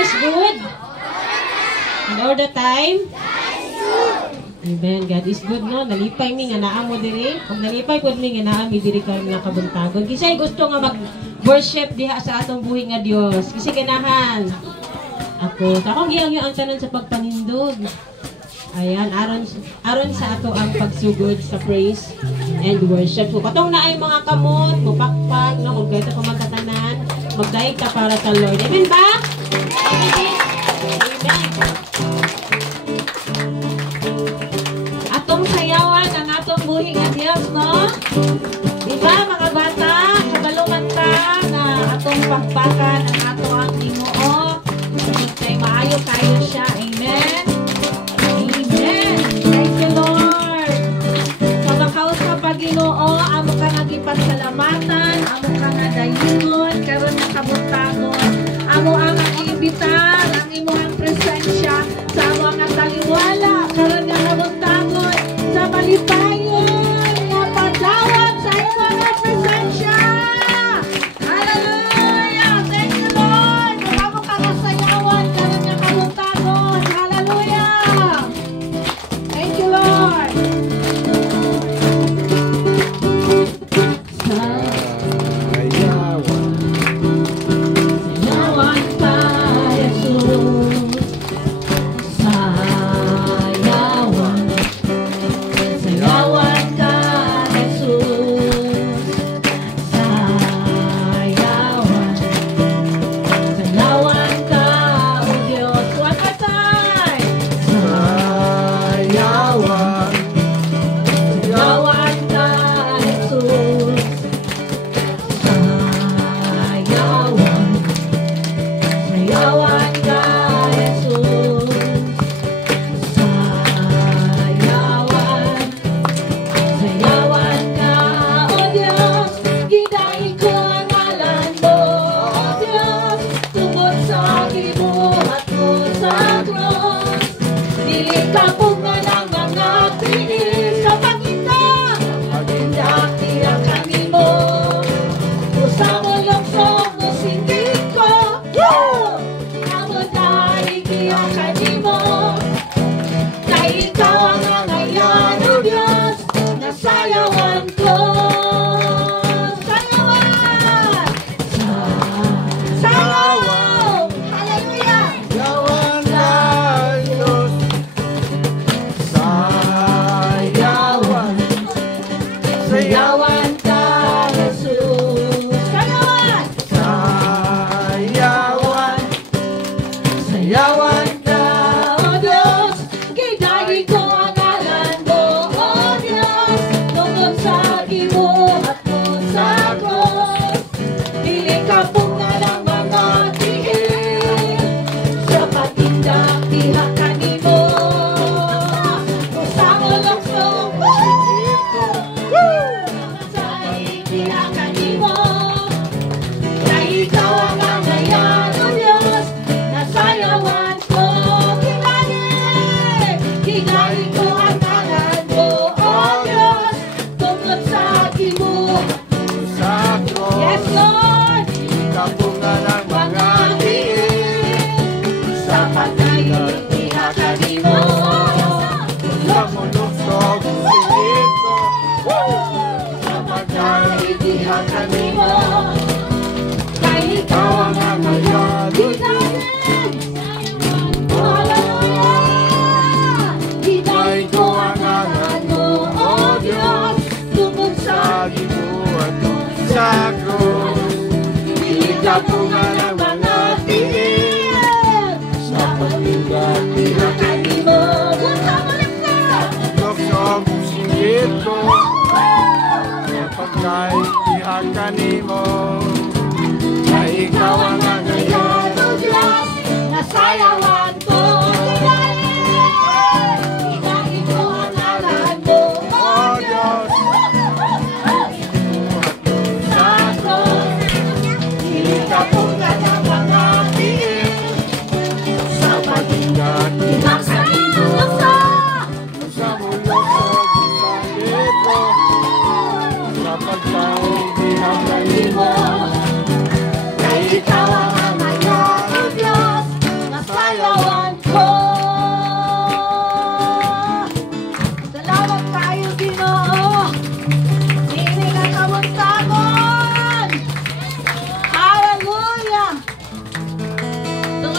is good? And all the time? Amen. God is good, no? Nalipay mi nga naa mo diri. Kung nalipay pud mi nga naa mi diri ka nga kabuntagon. Kisay gusto nga mag-worship diha sa atong buhi nga Dios. Kisay ganahan. Ako, akong giyang-giyang tanan sa pagpanindog. Ayan, aron sa ato ang pagsugod sa praise and worship. So, katong na ay mga kamot, mupakpak, no, kung gaito ko magkatanan, magdaig ka para sa Lord. Amen ba? Amen. Amen. Atong sayawan ang atong buhi nga Diyos, no? Diba, mga bata, kabalungan ka na atong pakpakan ang ato ang Ginoo. Kaya maayo tayo siya. Amen. Ginoo, amo ka nga gipagsalamatan, amo ka nga dayon, karon nga kabuntagon, amo ang ibitar, ang imong presensya sa amo nga taliwala, karon nga kabuntagon, sa malipayon nga padawat sa imong nga presensya. Hallelujah! Thank you, Lord! Amo ka nga sayawan, karon nga kabuntagon. Hallelujah! Thank you, Lord!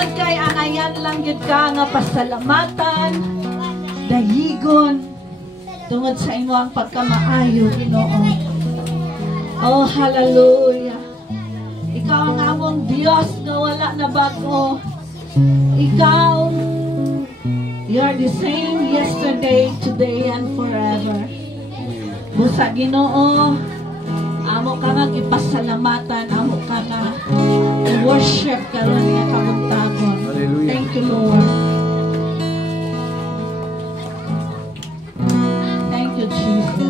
Tungod kay angayan lang yun ka nga pasalamatan, dahigon, tungod sa imo ang pagkamaayo, Ginoo. Oh, hallelujah. Ikaw ang among Diyos na wala na bago. Ikaw, you are the same yesterday, today, and forever. Busa, Ginoo, amo ka nga ipasalamatan, amo ka nga i-worship ka ron nga kabuntagon. Thank you, Lord. Thank you, Jesus.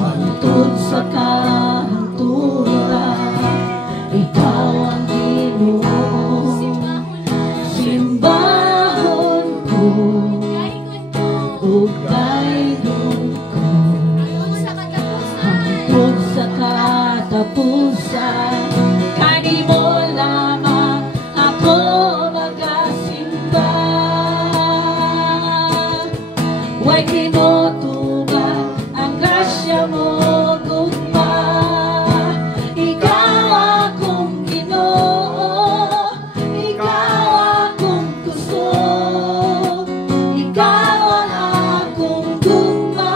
Hantod sa kahanturan, ikaw ang Ginoo. Simbahon ko, ug dayon ko, hantod sa katapusan, kanimo lamang ako magasimba. Way tinutugan ang grasya mo, gugma. Ikaw akong Ginoo, ikaw akong gusto, ikaw ang akong gugma,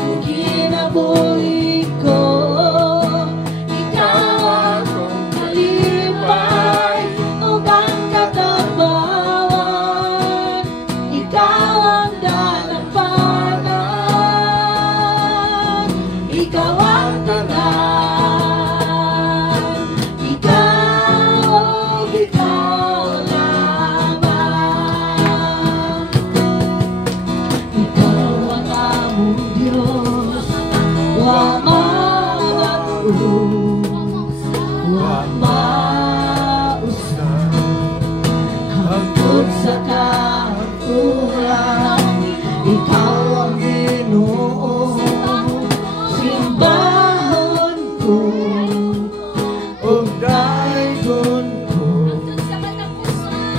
ang kinabuhi ko. Ikaw akong kalipay, ug ang katabawan, ikaw ang dalampanan, ikaw ang tanan, ikaw lamang. Ikaw ang among Diyos, wa mabago, wa mausan, hangtod sa kahanturan, ikaw ang Ginoo. Simbahon ko, ug dayon ko,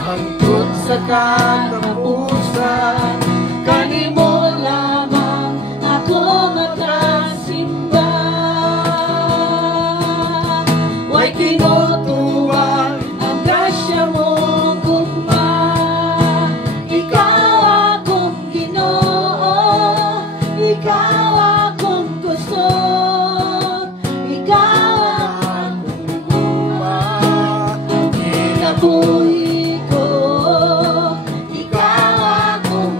hangtod sa katapusan, kanimo lamang ako magasimba. Way tinutuan ang grasya mo, gugma. Ikaw akong Ginoo, ikaw akong gusto, ikaw ang kinabuhi ko, ikaw akong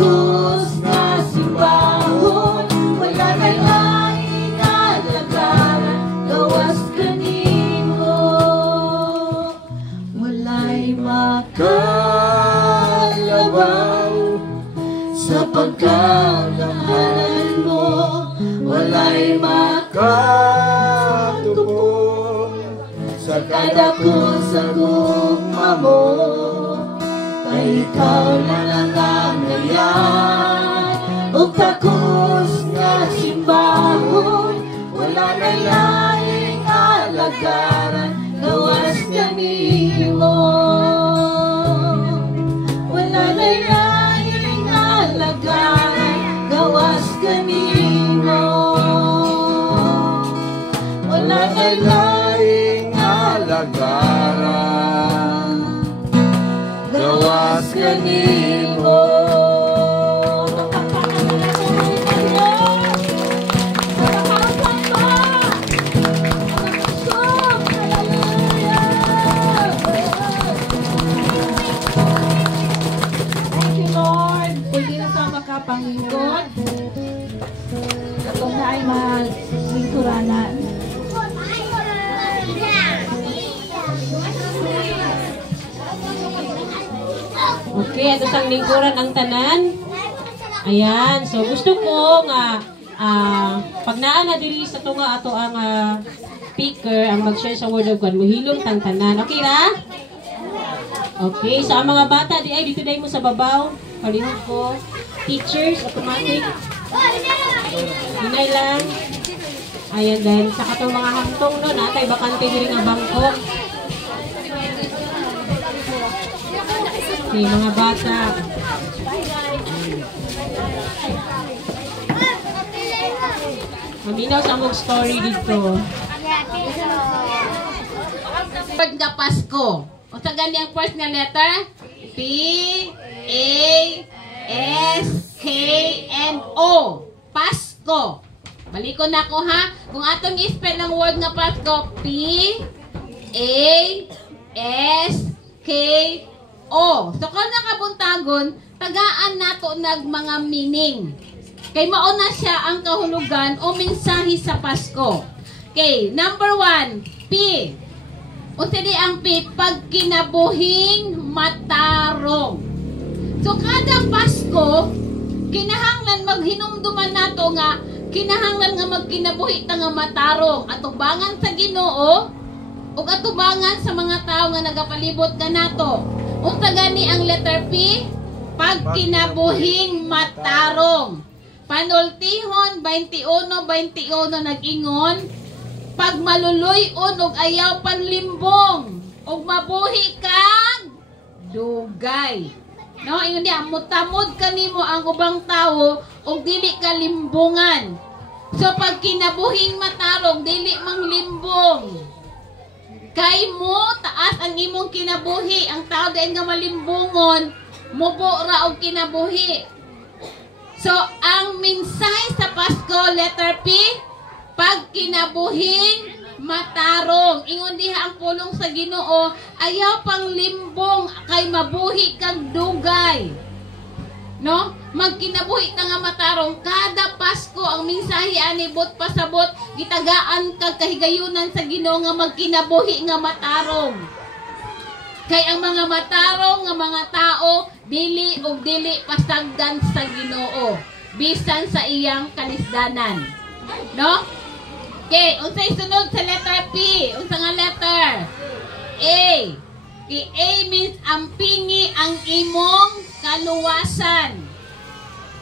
dakos nga simbahon, wala na laing alagaran, gawas kanimo. Walay makalabaw sa pagkamahalan mo, walay makatupong sa kadakos sa gugma mo. Kay ikaw na lang ang nayan, o dakos nga simbahon, wala na laing alagaran, gawas kanimo. Wala na laing alagaran, gawas kanimo. Wala na laing alagaran, gawas kanimo. Thank you, Lord. Pwede na sa makapanglingkod. Katong na ay malingkuranan. Okay, ito sang lingkuran ang tanan. Ayan, so gusto ko nga pag naa na diri sa tunga ato ang speaker ang mag-share sa word of God, muhilom tang tanan. Okay ra? Okay, sa mga bata di ay dito dai mo sa babaw. Palihog ko. Teachers automatic. Hinay lang. Ayan din sa katong mga hangtong no, natay bakante diri nga bangko. Okay, mga bata. Maminaw sa among story dito. Word nga Pasko. O sa ganyang first nga letter? P, A, S, K, N, O. Pasko. Baliko na ko ha. Kung atong i-spell ang word nga Pasko, P, A, S, K, O. So kung nakabuntagon, tagaan nato nag mga meaning. Kay mauna siya ang kahulugan o mensahe sa Pasko. Okay, number 1, P. Unsa di ang P? Pagkinabuhing matarong. So kada Pasko, kinahanglan maghinumduman nato nga kinahanglan nga magkinabuhi ta nga matarong, atubangan sa Ginoo ug atubangan sa mga tawo nga nagapalibot kanato. Unsa gani ang letter P? Pagkinabuhing matarong. Panultihon 21:21 nag-ingon, pag maluluy-on og ayaw panlimbong og mabuhi kag dugay. No, ingon dia mutamod kanimo ang ubang tawo og dili ka limbungan. So pag kinabuhing matarong dili manglimbong. Kay mo taas ang imong kinabuhi, ang tao dayon nga malimbungon, mubo ra og kinabuhi. So ang mensahe sa Pasko letter P, pag kinabuhing matarong. Ingon diha ang pulong sa Ginoo, ayaw pang limbong kay mabuhi kag dugay. No? Magkinabuhi ta nga matarong. Kada Pasko ang mensahe ani bot pasabot, gitagaan kag kahigayunan sa Ginoo nga magkinabuhi nga matarong. Kay ang mga matarong nga mga tao dili ug dili pasagdan sa Ginoo bisan sa iyang kanisdanan. No? Okay, unsay sunod sa letter P? Unsa nga letter? A. Okay, A means ampingi ang imong kaluwasan.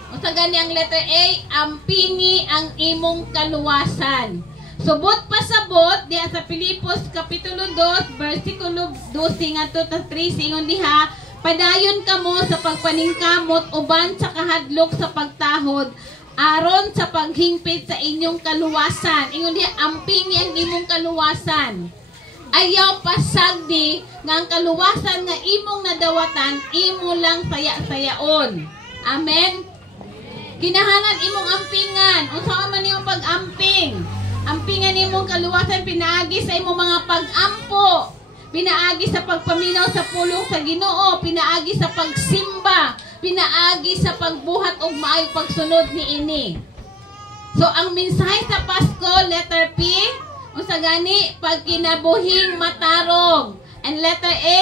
Unsa gani ang letter A? Ampingi ang imong kaluwasan. Subot pasabot diha sa Pilipos kapitulo 2 bersikulo 12 ngadto ta 3 ingon diha, padayon kamo sa pagpaningkamot uban sa kahadlok sa pagtahod aron sa paghingpit sa inyong kaluwasan. Ingon diha, ampingi ang imong kaluwasan. Ayaw pasagdi nga ang kaluwasan nga imong nadawatan imo lang saya-sayaon. Amen. Kinahanglan imong ampingan. Unsa man imong pag-amping? Ampingan imong kaluwasan pinaagi sa imong mga pag-ampo. Pinaagi sa pagpaminaw sa pulong sa Ginoo, pinaagi sa pagsimba, pinaagi sa pagbuhat og maayong pagsunod niini. So ang mensahe sa Pasko, letter P, unsa gani? Pagkinabuhing matarong. And letter A,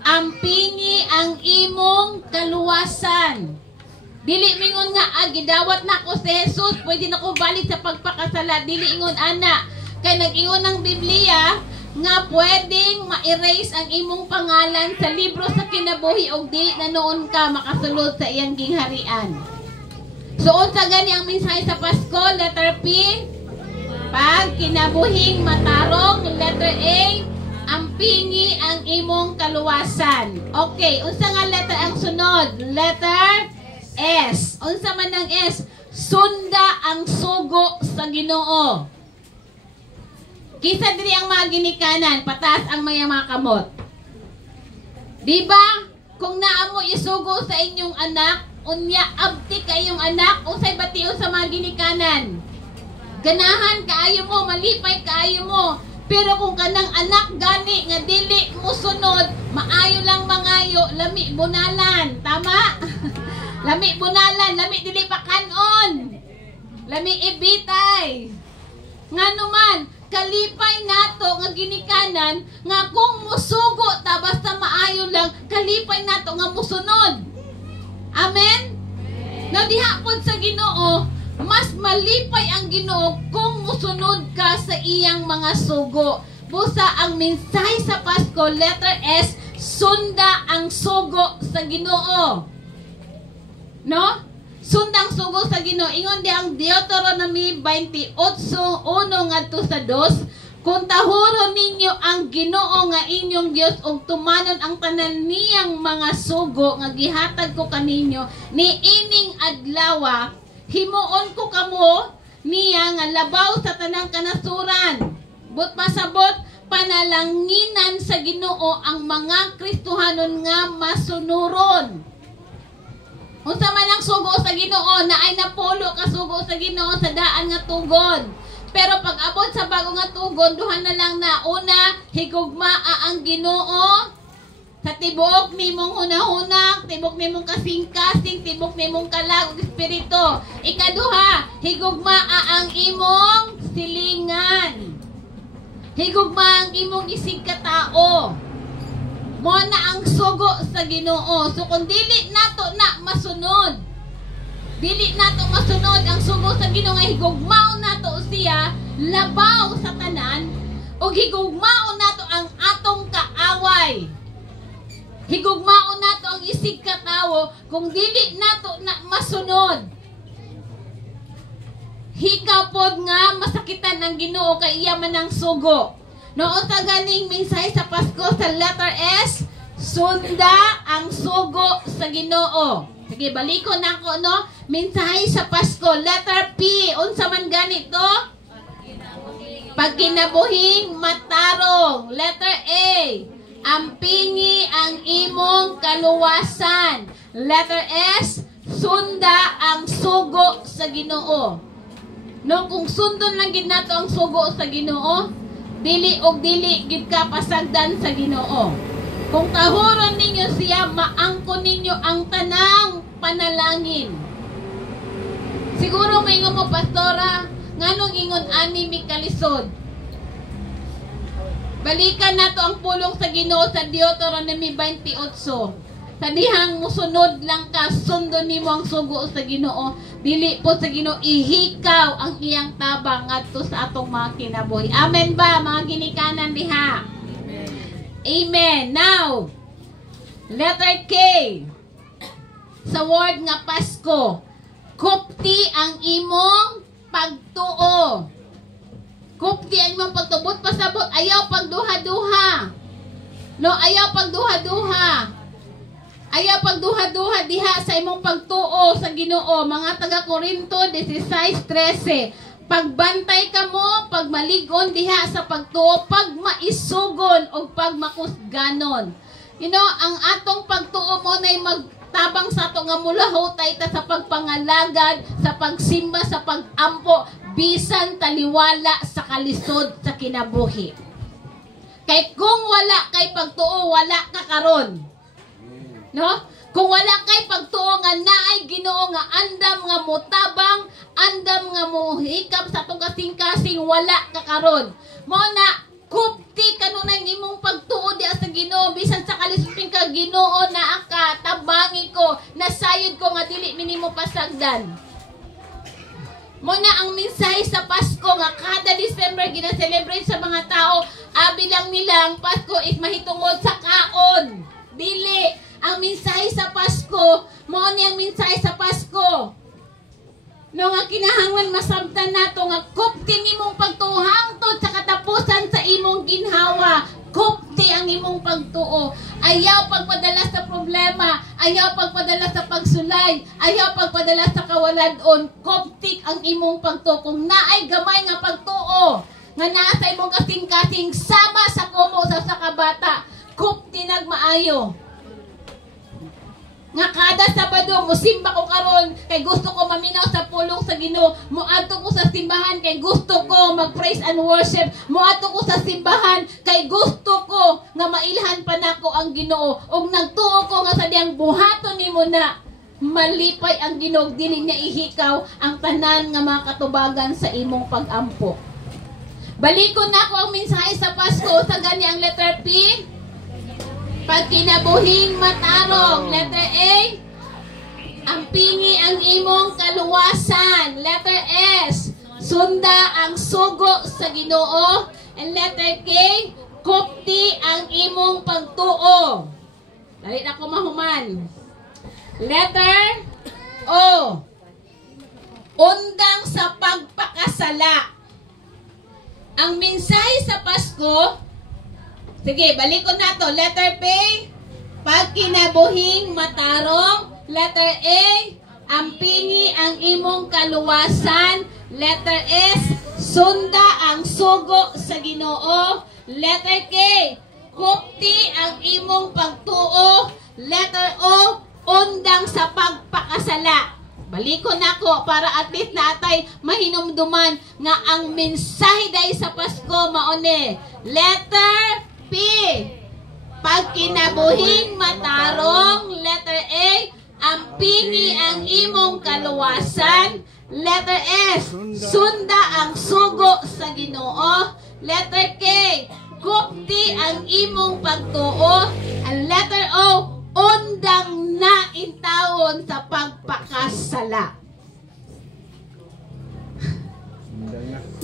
ampingi ang imong kaluwasan. Dili mingon nga gidawat na ko si Jesus, pwede na ko balik sa pagpakasala. Dili ingon ana. Kay nag-ingon ng Biblia nga pwedeng ma-erase ang imong pangalan sa libro sa kinabuhi og dili na noon ka makasulod sa iyang gingharian. So unsa gani ang mensahe sa Pasko, letter P, pag kinabuhing matarong. Letter A, ampingi ang imong kaluwasan. Okay, unsa nga letter ang sunod? Letter S. Unsa man ang S? Sunda ang sugo sa Ginoo. Kisa diri ang mga ginikanan, pataas ang mga kamot. Di ba? Kung naamo isugo sa inyong anak, unya abti kayong anak, usay batiyo sa mga ginikanan. Ganahan kaayo mo, malipay kaayo mo. Pero kung kanang anak gani nga dili mo sunod, maayo lang mangayo, lami bunalan. Tama? Lami bunalan, lami dili pa kanon. Lami ibitay. Ngano man, kalipay nato nga ginikanan nga kung musugo ta basta maayo lang, kalipay nato nga musunod. Amen? No, diha pod sa Ginoo, mas malipay ang Ginoo kung musunod ka sa iyang mga sugo. Busa ang mensahe sa Pasko, letter S, sunda ang sugo sa Ginoo. No? Sundang sugo sa Ginoo. Ingon di ang Deuteronomy 28:1 ngadto sa 2, kung tahuron ninyo ang Ginoo nga inyong Dios ug tumanon ang tanan niyang mga sugo nga gihatag ko kaninyo niining adlaw, himuon ko kamo niya nga labaw sa tanang kanasuran. But pasabot panalanginan sa Ginoo ang mga Kristohanon nga masunuron. Unsa man ang sugo sa Ginoo, naay napulo ka sugo sa Ginoo sa daan nga tugon. Pero pag abot sa bago nga tugon, duha na lang na. Una, higugmaa ang Ginoo sa tibuok nimong hunahuna, tibuok nimong kasing-kasing, tibuok nimong kalag ug espiritu. Ikaduha, higugmaa ang imong silingan. Higugmaa ang imong isig katao. Mo na ang sugo sa Ginoo. So kung dili nato na masunod, dili nato masunod ang sugo sa Ginoo nga higugmao nato siya, labaw sa tanan, o higugmao nato ang atong kaaway. Higugmao nato ang isig katawo kung dili nato na masunod. Hikapod nga masakitan ang Ginoo kay iya man ang sugo. Noon sa ganing mensahe sa Pasko sa letter S, sunda ang sugo sa Ginoo. Sige, baliko na ko, no? Mensahe sa Pasko, letter P. Unsa man ganito? Pagkinabuhing matarong. Letter A, ampingi ang imong kaluwasan. Letter S, sunda ang sugo sa Ginoo. No, kung sundon lang gid nato ang sugo sa Ginoo, dili og dili gid ka pasagdan sa Ginoo. Kung tahuron ninyo siya, maangkon ninyo ang tanang panalangin. Siguro may mo, pastora, nganong ingon ani mi kalisod. Balikan nato ang pulong sa Ginoo sa Deuteronomy 28. Sa dihang musunod lang ka, sundon nimo ang sugo sa Ginoo. Dili po sa Ginoo ihikaw ang iyang tabang ngadto sa atong mga kinabuhi. Amen ba, mga ginikanan diha? Amen. Amen. Now, letter K. Sa word nga Pasko, kupti ang imong pagtuo. Kupti ang imong pagtubot pasabot, ayaw pagduha-duha. No, ayaw pagduha-duha. Ayaw pagduha-duha diha sa imong pagtuo sa Ginoo. Mga taga Korinto 16:13. Pagbantay ka mo, pagmaligon diha sa pagtuo, pagmaisugon o pagmakusganon. You know, ang atong pagtuo mo na magtabang sa ato nga mulahotay ta sa pagpangalagad, sa pagsimba, sa pagampo, bisan taliwala sa kalisod sa kinabuhi. Kay kung wala kay pagtuo, wala ka karon. No? Kung wala kay pagtuo nga naay Ginoo nga andam nga motabang, andam nga mohikap sa tong kasing-kasing, wala ka karon. Mo na kupti kanunay imong pagtuo di sa Ginoo, bisan sa kalisupin ka Ginoo na aka tabangi ko, nasayod ko nga dili minimo pasagdan. Mo na ang mensahe sa Pasko nga kada December gina-celebrate sa mga tao, abi lang nila ang Pasko is mahitungod sa kaon. Dili ang mensahe sa Pasko, mo ni ang mensahe sa Pasko. No nga kinahanglan masabtan nato nga kupting imong pagtuo hangtod sa katapusan sa imong ginhawa. Kupti ang imong pagtuo. Ayaw pagpadala sa problema, ayaw pagpadala sa pagsulay, ayaw pagpadala sa kawaladon. Kuptik ang imong pagtuo. Kung naay gamay nga pagtuo, nga naa sa imong kasing-kasing sama sa kumo sa kabata, kupti nagmaayo. Nga kada Sabado musimba ko karon kay gusto ko maminaw sa pulong sa Ginoo, moadto ko sa simbahan kay gusto ko mag-praise and worship, moadto ko sa simbahan kay gusto ko nga mailhan pa nako ang Ginoo, ug nagtuo ko nga sa diyang buhaton nimo na malipay ang Ginoo, dili niya ihikaw ang tanan nga mga katubagan sa imong pag-ampo. Balikon nako ang mensahe sa Pasko sa gani ang letter P. Pagkinabuhing matarong. Letter A, ampingi ang imong kaluwasan. Letter S, sunda ang sugo sa Ginoo. And letter K, kupti ang imong pagtuo. Dali na ko mahuman. Letter O, undang sa pagpakasala. Ang mensahe sa Pasko, sige, balik ko na to. Letter P, pagkinabuhing matarong. Letter A, ampingi ang imong kaluwasan. Letter S, sunda ang sugo sa Ginoo. Letter K, kupti ang imong pagtuo. Letter O, undang sa pagpakasala. Baliko na ko para at least natay mahinumduman nga ang mensahe dahil sa Pasko maone. Letter P, pagkinabuhing matarong. Letter A, ampingi ang imong kaluwasan. Letter S, sunda ang sugo sa Ginoo. Letter K, kupti ang imong pagtuo. And letter O, undang na intawon sa pagpakasala.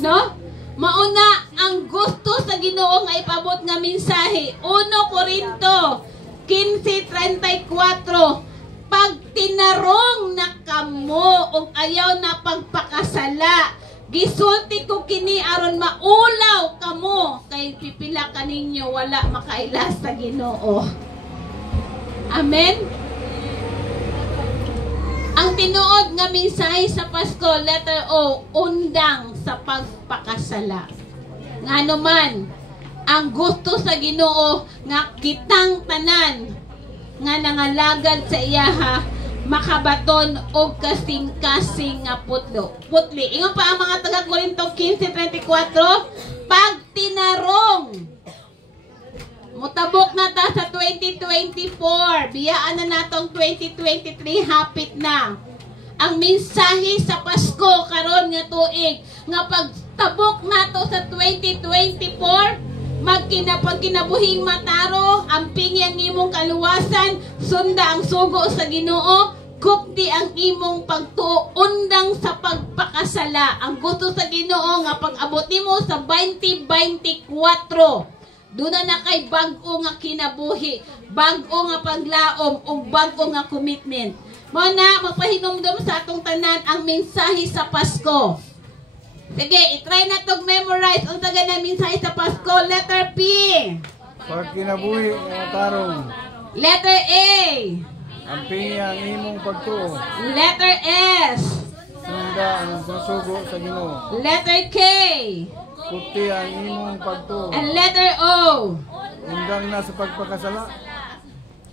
No? Mauna ang gusto sa Ginoo nga ipabot nga mensahe. 1 Corinto 15:34, pag tinarong na kamo og ayaw na pagpakasala, gisulti ko kini aron maulaw kamo kay pipila kaninyo wala makailas sa Ginoo. Amen. Ang tinuod nga mensahe sa Pasko, letter O, undang sa pagpakasala. Ngano man, ang gusto sa Ginoo nga kitang tanan nga nangalagad sa iyaha makabaton og kasing-kasing nga putli. Ingon pa ang mga taga Corinto 15:34, pag tinarong mutabok na ta sa 2024. Biyaan na natong 2023 hapit na. Ang mensahe sa Pasko karon nga tuig nga pagtabok nato sa 2024, pagkinabuhing mataro, ampingi ang imong kaluwasan, sunda ang sugo sa Ginoo, kupti ang imong pagtuo, undang sa pagpakasala. Ang gusto sa Ginoo nga pag-abot nimo sa 2024. Doon na kay bag-o nga kinabuhi, bag-o nga paglaom, o bag-o nga commitment. Muna, magpahinumdum sa atong tanan ang mensahe sa Pasko. Sige, itry na itong memorize. Ang taga na mensahe sa Pasko, letter P. Pagkinabuhi nga tarong. Letter A. Ampingi ang imong pagtuo. Letter S. Sunda ang sugo sa Ginoo. Letter K. Kupti ang imong pagtuo. And letter O. Undang na sa pagpakasala.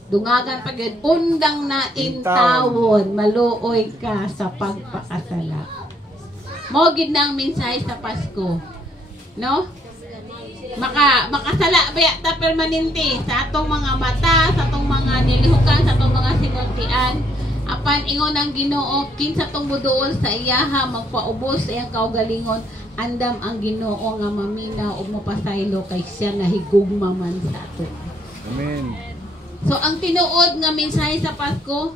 Dungagan pag yun, undang na intawon, maluoy ka sa pagpakasala. Mogid na ang mensahe sa Pasko. No? makasala baya ta permanente sa atong mga mata, sa atong mga nilihukan, sa atong mga sinultian. Apan ingon ang Ginoo, kinsa tong muduol sa iyaha magpaubos sa iyang kaugalingon, andam ang Ginoo nga maminaw ug mapasaylo kay siya nahigugma man sa ato. Amen. So ang tinuod nga mensahe sa Pasko,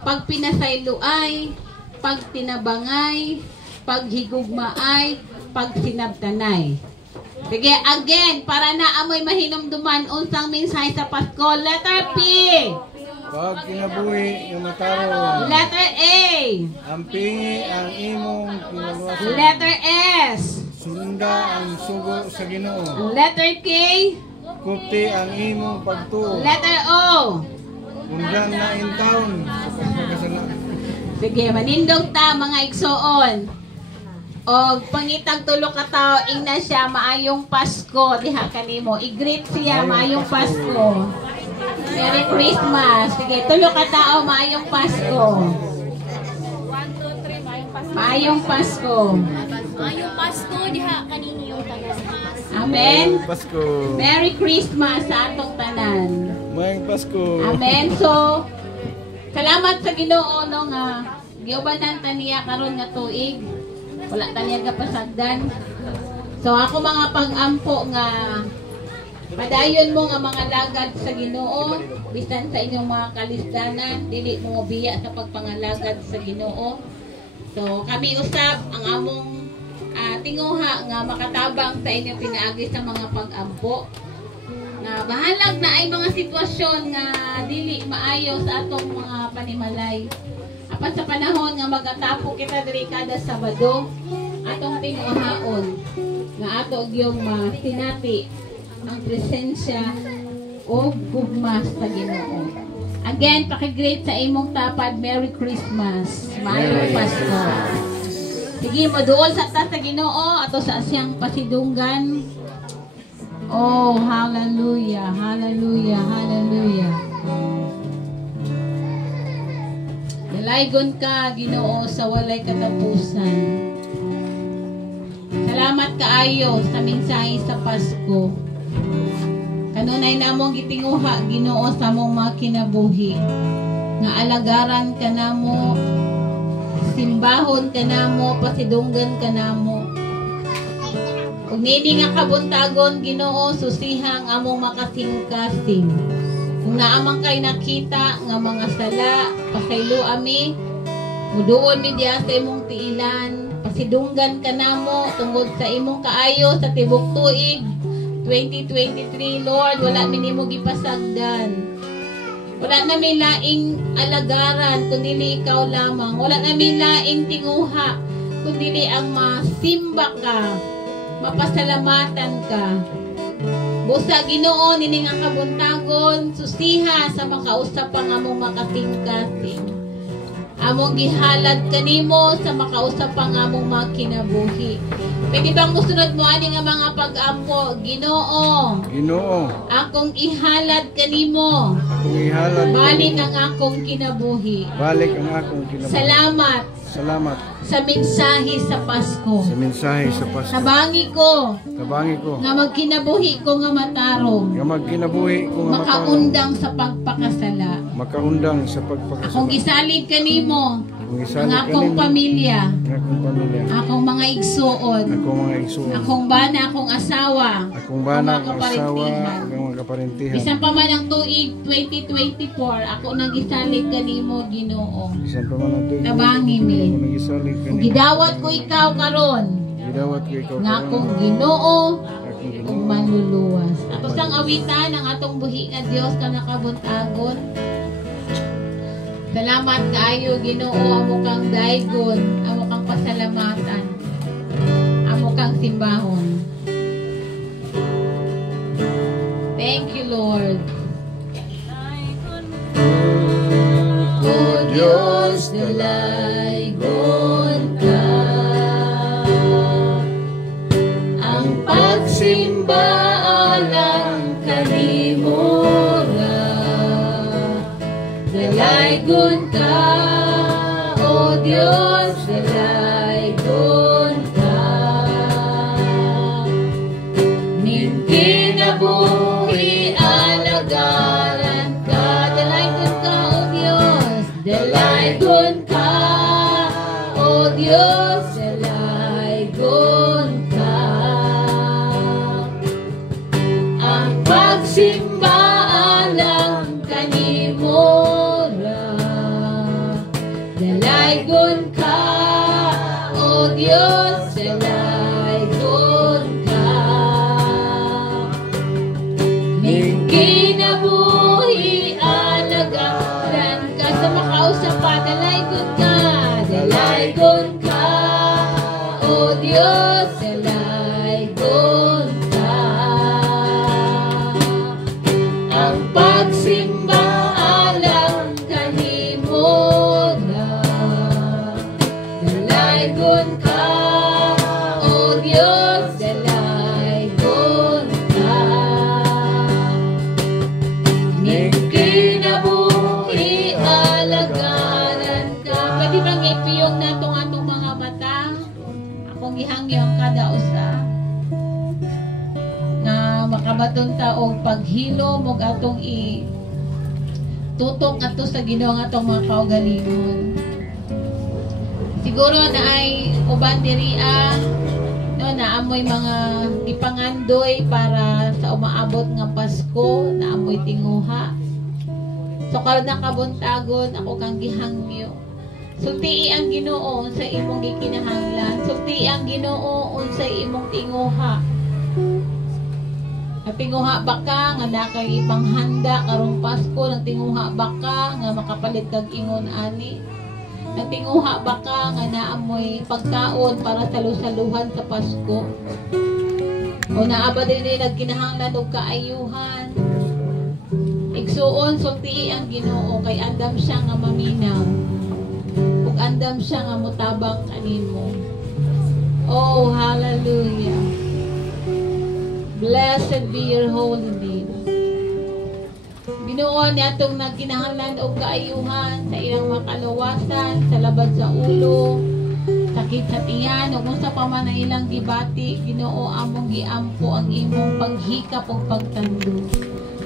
pag pinasaylo ay, pag tinabangay, pag higugmaay, pag sinabtanay. Sige, again, para na amoy mahinumduman unsang mensahe sa Pasko. Letter P. Pag kinabuhi yung mataron. Letter A. Ampingi ang imong kinaluwasan. Letter S. Sunda ang sugo sa Ginoo. Letter K. Kuti ang imong pagtuo. Letter O. Undang na intawon sa pagpakasala. Sige, manindog ta mga igsoon. O pangitag tulo ka tao, ingna siya maayong Pasko diha kanimo. I-greet siya maayong Pasko. Merry Christmas. Sige, tulo ka tao, maayong Pasko. 1, 2, 3, mayong Pasko. Maayong Pasko. Mayong Pasko, diha kanini yung tagas. Amen. Pasko. Merry Christmas sa atong tanan. Mayang Pasko. Amen. So, salamat sa Ginoo no nga giubanan ta niya karon nga tuig. Wala ta niya kapasagdan. So ako mga pag-ampo nga padayon mo nga mga lagad sa Ginoo, bisan sa inyong mga kalisdanan, dili mo biya sa pagpangalagad sa Ginoo. So kami usab ang among tinguha nga makatabang sa inyong pinaagi sa mga pag-ampo. Nga bahalag na ay mga sitwasyon nga dili maayo sa atong mga panimalay. Apan sa panahon nga magatapo kita diri kada Sabado, atong tinguhaon nga ato gyung masinati ang presensya o gugma sa Ginoo. Again, paki-greet sa imong tapad, Merry Christmas. Maayong Pasko. Sige, moduol sa ta sa Ginoo ato sa asyang pasidunggan. Oh, hallelujah, hallelujah, hallelujah. Dalaygon ka, Ginoo, sa walay katapusan. Salamat kaayo sa mensahe sa Pasko. Kanunay namong gitinguha, Ginoo, sa mong mga kinabuhi. Nga alagaran ka namo, simbahon ka namo, pasidunggan ka namo. Kung nini nga kabuntagon, Ginoo, susihang among makasing-kasing. Kung naamang kay nakita nga mga sala, pasaylo ami, muduon mi diya sa imong tiilan, pasidunggan ka namo tungod sa imong kaayo sa tibok tuig 2023, Lord, wala mi nimo gipasagdan. Wala na mi laing alagaran kundi ikaw lamang. Wala na mi laing tinguha kundi ang masimba ka, mapasalamatan ka. Busa Ginoo nini nga kabuntagon, susiha sa makausap ang among makasing-kasing. Among gihalad kanimo sa makausap ang among mga kinabuhi. Pwede bang musunod mo ani nga mga pag-ampo, Ginoo? Ginoo. Akong ihalad kanimo. Akong ihalad. Balik ang akong kinabuhi. Balik ang akong kinabuhi. Salamat Salamat sa mensahe sa Pasko. sa mensahe sa Pasko. Nabangi ko Tabangi ko. nga magkinabuhi ko nga matarong. Nga magkinabuhi ko nga makaundang. Makaundang sa pagpakasala. Makaundang sa Akong pagpakasala. gisalig kanimo. Akong Ang isalig akong kanimo. pamilya. Ang akong pamilya. Akong mga igsuon. Akong mga igsuon. Akong bana, akong asawa. Akong bana, Akong akong mga asawa, kaparintihan. akong mga kaparintihan. Bisan pa man ang tuig 2024, ako nang gisalig kanimo, Ginoo. Bisan pa man ang tuig. Tabangi mi. Ako nagisalig Kung kanimo. gidawat ko ikaw karon, Gidawat ko ikaw. nga karon. akong Ginoo Akong ug Ginoo. manluluwas. Ato sang awitan ang atong buhi nga Dios ka nakabuntagon. Salamat kaayo Ginoo, amo kang daygon, amo kang pasalamatan, amo kang simbahon. Thank you, Lord. O Diyos, dalaygon ka. Ang pagsimba alang kanimo ra. Dalaygon ka, O Diyos, dalaygon ka. Ning O Diyos, dalaygon ka. Ang pagsimba alang kanimo ra. Dalaygon ka, O Diyos, dalaygon ka. Ning kinabuhi alagaran ka sa makausap pa, dalaygon ka, dalaygon ka, O Diyos, dalaygon ka. Ang pagsimba alang kanimo ra. Dalaygon ka, O Diyos, dalaygon ka. Ning kinabuhi alagaran ka. Pwede bang ipiyong natong atong mga mata? Akong gihangyong kada usa na makabaton ta og paghilo mog atong tutok ato sa Ginoo nga atong mga kaugalingon. Siguro na ay uban diri no, naamoy mga ipangandoy para sa umaabot nga Pasko, naamoy tinguha. So karon nakabuntagon ako kang gihangyo. Sulti ang Ginoo sa imong gikinahanglan. Sulti ang Ginoo sa imong tinguha. Natinguha ba ka nga nakay ipanghanda karong Pasko? Natinguha ba ka nga makapalit kag ingon ani? Natinguha ba ka nga naamoy pagkaon para salusaluhan sa Pasko? O naaba din nagkinahanglan og kaayuhan? Igsuon sulti ang Ginoo kay andam siya nga maminaw. Ug andam siya nga mutabang kanimo. Oh, hallelujah. Blessed be your holy name. Ginoo niya itong nagkinahanglan o kaayuhan sa ilang makaluwasan, sa labad sa ulo, sakit sa tiyan, o kung sa paman ang ilang gibati, Ginoo among giampo ang imong paghikap o pagtando.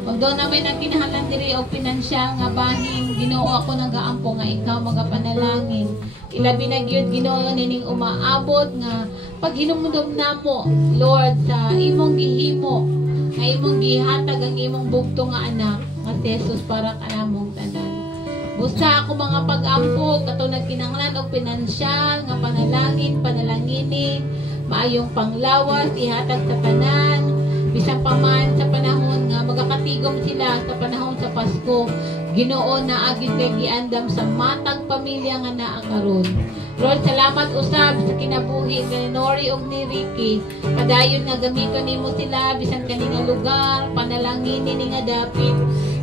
Kung doon namin nagkinahanglan diri o pinansyal nga bahin, Ginoo ako nagaampo nga ikaw magapanalangin. Ilabi na gyud Ginoo nining umaabot nga paghinumdum namo, Lord, sa imong gihimo, nga imong gihatag ang imong bugto nga anak, nga si Jesus para kanamong tanan. Busa ako mga pag-ampo, katong nagkinahanglan og pinansyal nga panalangin, panalangini, maayong panglawas, ihatag sa tanan, bisan pa man sa panahon nga magakatigom sila sa panahon sa Pasko. Ginoo na agid kay giandam sa matag pamilya nga naa karon. Lord, salamat usab sa kinabuhi ni Nori ug ni Ricky. Padayon nga gamiton nimo sila bisan kaning lugar, panalangin ni nga dapit.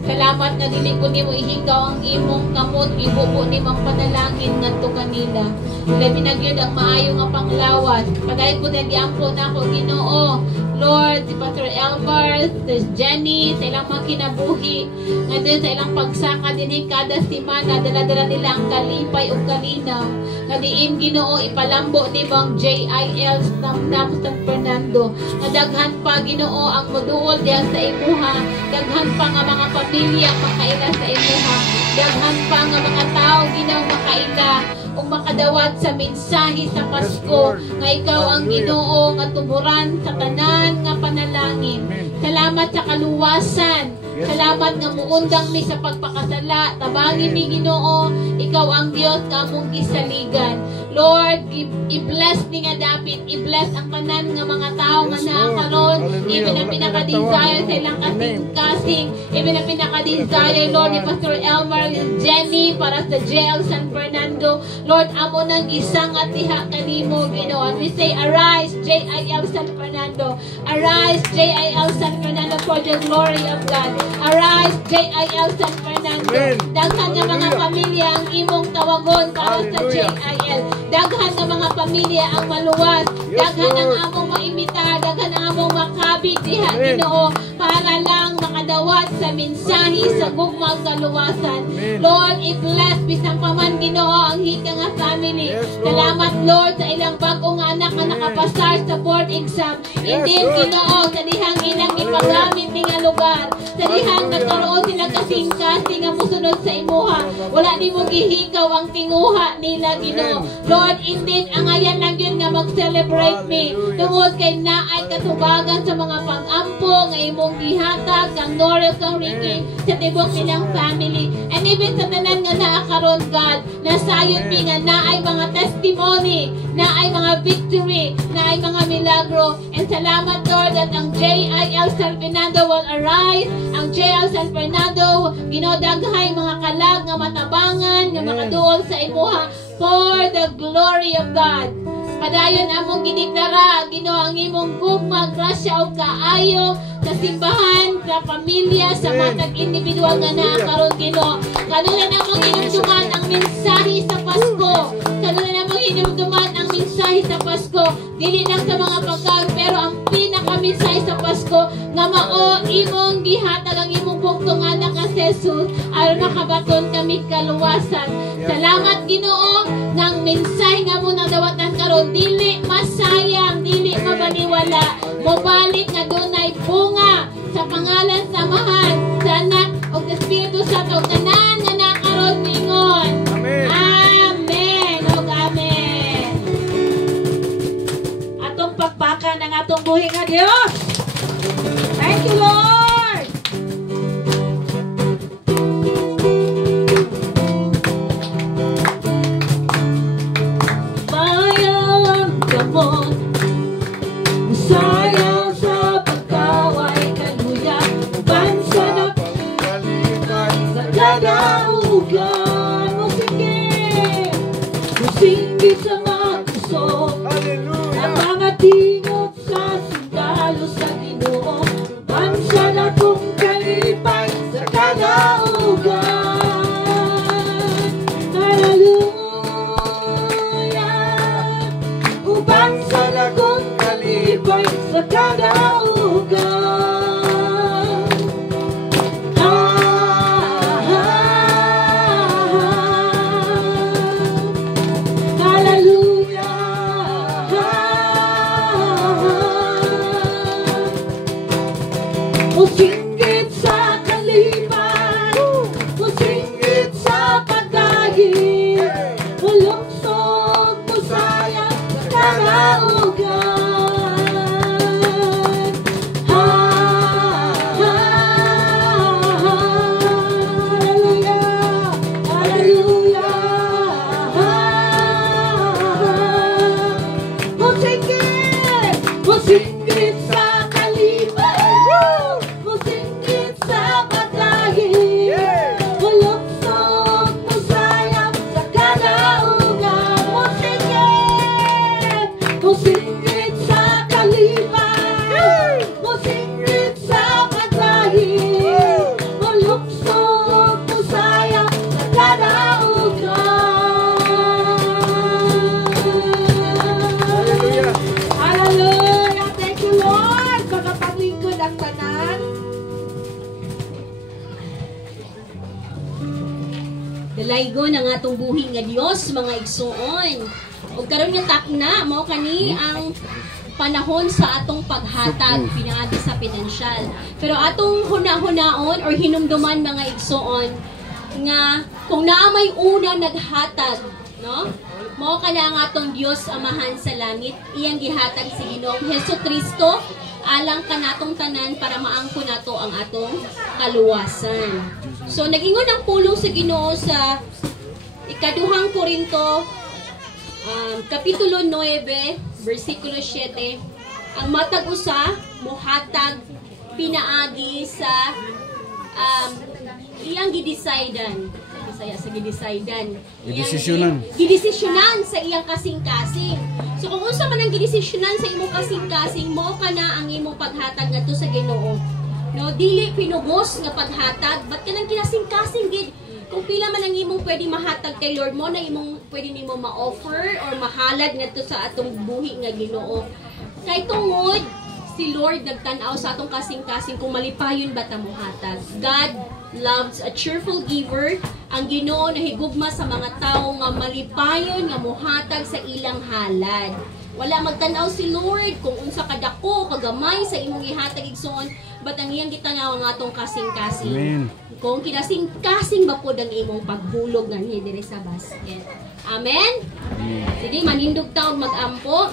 Salamat nga dili ko nimo ihigaw ang imong kamot, ibubo nimo ang panalangin ngadto kanila. Labi na gyud ang maayo nga panglawas. Padayon ko giampo na ako Ginoo. Lord, si Pastor Elmer, si Jenny, sa ilang mga kinabuhi, nga din sa ilang pagsaka din kada simana, dala-dala nila ang kalipay o kalinaw. Nadiin Ginoo, ipalambo ni Bang JIL Namnam San Fernando. Nadaghan pa Ginoo ang moduol diya sa imuha. Daghan pa nga mga pamilya makaila sa imuha. Daghan pa nga mga tao Ginoo makaila o makadawat sa mensahe sa Pasko nga ikaw ang Ginoo nga tuburan sa tanan nga panalangin. Salamat sa kaluwasan. Salamat nga muundang mi sa pagpakasala. Tabangin mi Ginoo, ikaw ang Dios nga among gisaligan. Lord, i-bless ni nga dapit, i-bless ang tanan nga mga tao nga naa karon, even ang pinaka-desire sa ilang kasing-kasing, even ang pinaka-desire, Lord, ni Pastor Elmer, Jenny, para sa JL San Fernando. Lord, amo nang isang at diha kanimo, Ginoo. And we say, arise, JIL San Fernando. Arise, JIL San Fernando, for the glory of God. Arise, JIL San Fernando. Daghan nga mga pamilya ang imong tawagon para sa JIL. Daghan nga mga pamilya ang maluwas. Daghan ang among maimita. Daghan ang among makabig diha, Ginoo, para lang makadawat pagdawat sa mensahe sa gugmang kaluwasan. Lord, i-bless bisang paman Ginoo ang hika nga family. Salamat Lord sa ilang bagong anak na nakapasar sa board exam. Indeed Ginoo, sa dihang ilang ipagamit ni nga lugar. Sa dihang nagkaroon sila kasing-kasing nga musunod sa imuha. Wala ni mo gihikaw ang tinguha nila Ginoo. Lord, indeed ang ayan lang yun nga mag-celebrate me. Tungod kay naay katubagan sa mga pag-ampo nga imong gihatag kang Norel kang Ricky sa tibok nilang family. And even sa tanan nga naakaroon God, nasayod mi nga naay mga testimony, naay mga victory, naay mga milagro. And salamat Lord that ang JIL San Fernando will arise. Ang JIL San Fernando ginodaghay mga kalag nga matabangan nga makaduol sa imuha for the glory of God. Padayon among giniklara Ginoo ang imong gugma, grasya ug kaayo sa simbahan, sa pamilya, sa matag individual nga naakaroon Ginoo. Kanulan among hinumduman ang mensahe sa Pasko. Kanulan among hinumduman ang mensahe sa Pasko. Dili lang sa mga pagkaon pero ang pinaka-mensahe sa Pasko nga mao imong gihatag ang imong bugtong anak nga Jesus aron makabaton kami kaluwasan. Salamat Ginoo nang mensahe nga mo nadawatan karon dili masayang, dili mabaliwala. Mobalik nga dunay bunga sa pangalan sa Mahal, sa Anak ug sa Espiritu Santo tanan nga nakaroon ningon. Amen. Amen. Ug amen. Atong pagpaka ng atong buhi nga Dios. Thank you Lord. Bayaw ang gamot, sayang sa pagkaway kaluya, bansa na Pagkalipan sa kadaugan. Musinggit sa mga kusok, Hallelujah. ang mga tingot sa sundalo sa Ginoo, bansa na kung kalipay sa kadaugan. Hallelujah. Bansa na kung kalipay sa kadaugan. Hallelujah. Musinggit sa kalipay, musinggit sa pagdahil, mulungsog, musaya sa kadaugan. Hallelujah. Hallelujah. Musinggit, musinggit sa kalipay, musinggit sa pagdahil, mulungsog, musaya sa kadaugan. Musinggit, musinggit sa kalipay, musinggit sa pagdahil, mulungsog, musaya sa kadaugan. Hallelujah. Hallelujah! Thank you, Lord! Mga paglingkod ang tanan. Dalaygon ang atong buhi nga Dios mga igsuon. Ug karon nga takna mao kani ang panahon sa atong paghatag pinaagi sa pinansyal. Pero atong huna-hunaon or hinumduman mga igsuon nga kung naa may una naghatag, no? Mao kana ang atong Dios Amahan sa langit, iyang gihatag si Ginoong Hesukristo alang kanatong tanan para maangko nato ang atong kaluwasan. So nagingon ang pulong sa Ginoo sa ikaduhang Korinto kapitulo 9 versikulo 7, ang matag usa mohatag pinaagi sa iyang gidesidean. Bisaya sa gidesidean. Gidesisyonan sa iyang kasing-kasing. So kung unsa man ang gidesisyonan sa imong kasing-kasing, mao kana ang imong paghatag ngadto sa Ginoo. No, dili pinugos nga paghatag, but kanang kinasing-kasing gid. Kung pila man ang imong pwede mahatag kay Lord mo na imong pwede nimo ma-offer or mahalad ngadto sa atong buhi nga Ginoo. Kay tungod si Lord nagtanaw sa atong kasing-kasing kung malipayon ba ta mohatag. God loves a cheerful giver. Ang Ginoo nahigugma sa mga tawo nga malipayon nga mohatag sa ilang halad. Wala magtanaw si Lord kung unsa kadako kagamay sa imong ihatag igsoon, but ang iyang gitanaw ang atong kasing-kasing. Amen. Kung kinasing-kasing ba po ang imong paghulog nga niya dire sa basket. Amen? Sige, manindog taon mag-ampo.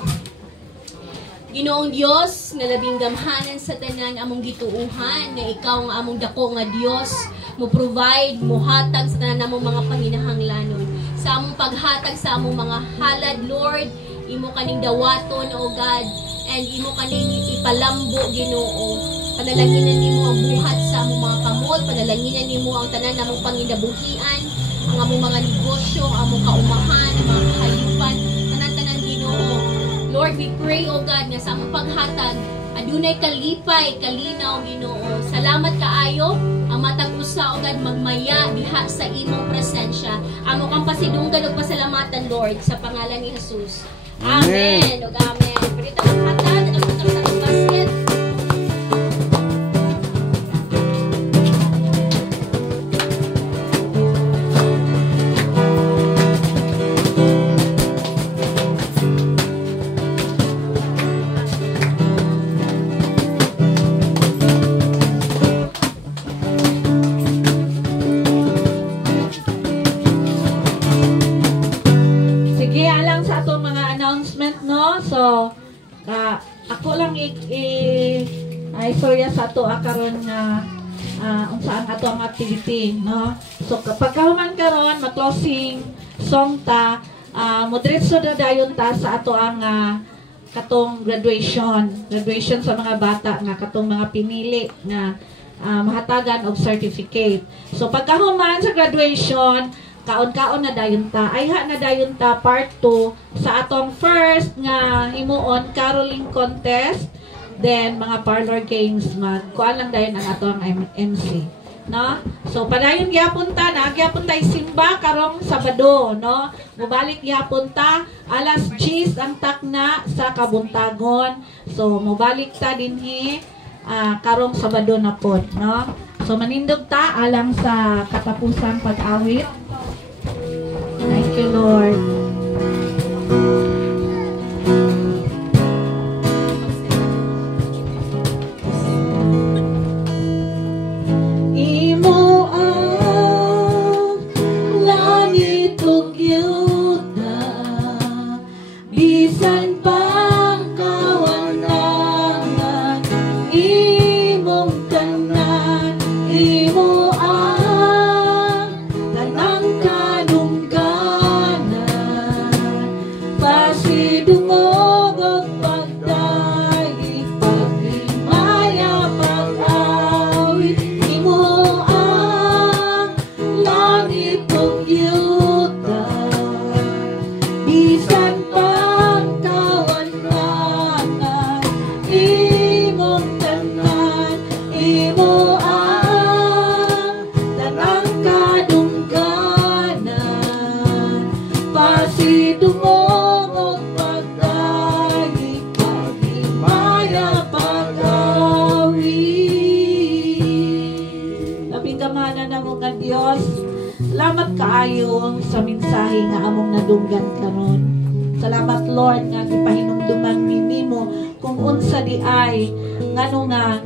Ginoong Dios nga labing gamhanan sa tanan among gituuhan nga ikaw nga among dako nga Dios mo provide mo hatag sa tanan among mga panginahanglanon sa among paghatag sa among mga halad, Lord, imo kaning dawaton, O God, and imo kaning ipalambo, Ginoo. Panalanginan nimo ang buhat sa among mga kamot, panalanginan nimo ang tanan among panginabuhian, ang among mga negosyo, ang among kaumahan, ang mga kahayupan, tanan-tanan, Ginoo. Lord, we pray, O God, nga sa among paghatag, adunay kalipay, kalinaw, Ginoo. Salamat kaayo, ang matag usa, O God, magmaya diha sa imong presensya. Amo kang pasidunggan ug pasalamatan, Lord, sa pangalan ni Jesus. Amen. Ug amen. Perito ang hatag, ang matag basket. So, ako lang istorya sa ato karon nga unsaan ato ang activity, no? So, kapag kahuman karon mag-closing song ta, moderatso na dayon ta sa ato ang katong graduation sa mga bata nga katong mga pinili nga mahatagan og certificate. So, pagkahuman sa graduation, kaon-kaon na dayon ta. Ayha na dayon ta part 2 sa atong first nga himuon caroling contest, then mga parlor games kuan lang dayon ang atong MC, no? So padayon gyapon ta na gyapon ta simba karong Sabado, no? Mobalik gyapon ta alas 10 ang takna sa kabuntagon. So mobalik ta dinhi karong Sabado na pod, no? So manindog ta alang sa katapusang pag-awit. Thank you, Lord. Imo ang langit ug yuta, bisan pang kawanangan, imong tanan, imo ang tanang pasidungog at pagdahig, pagmaya, pag-awit, imo ang langit ug yuta, bisan pang kawanangan, imong tanan, imo ang tanang kadungganan, pasidungog Dios. Salamat kaayo sa mensahe nga among nadunggan karon. Salamat Lord nga gipahinumduman mi nimo kung unsa di ay ngano nga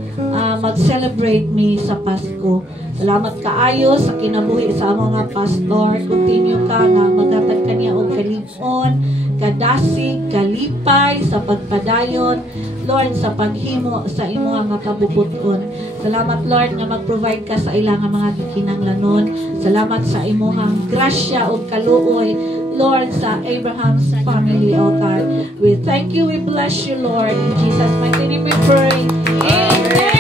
mag-celebrate mi sa Pasko. Salamat kaayo sa kinabuhi sa among nga pastor. Continue ka nga maghatag kaniya og kalipon, kadasig, kalipay sa pagpadayon, Lord, sa paghimo sa imo nga kabubuton. Salamat Lord nga mag-provide ka sa ilang mga gikinahanglanon. Salamat sa imong grasya ug kaluoy, Lord, sa Abraham's family, O God. We thank you, we bless you, Lord. In Jesus' mighty name we pray. Amen.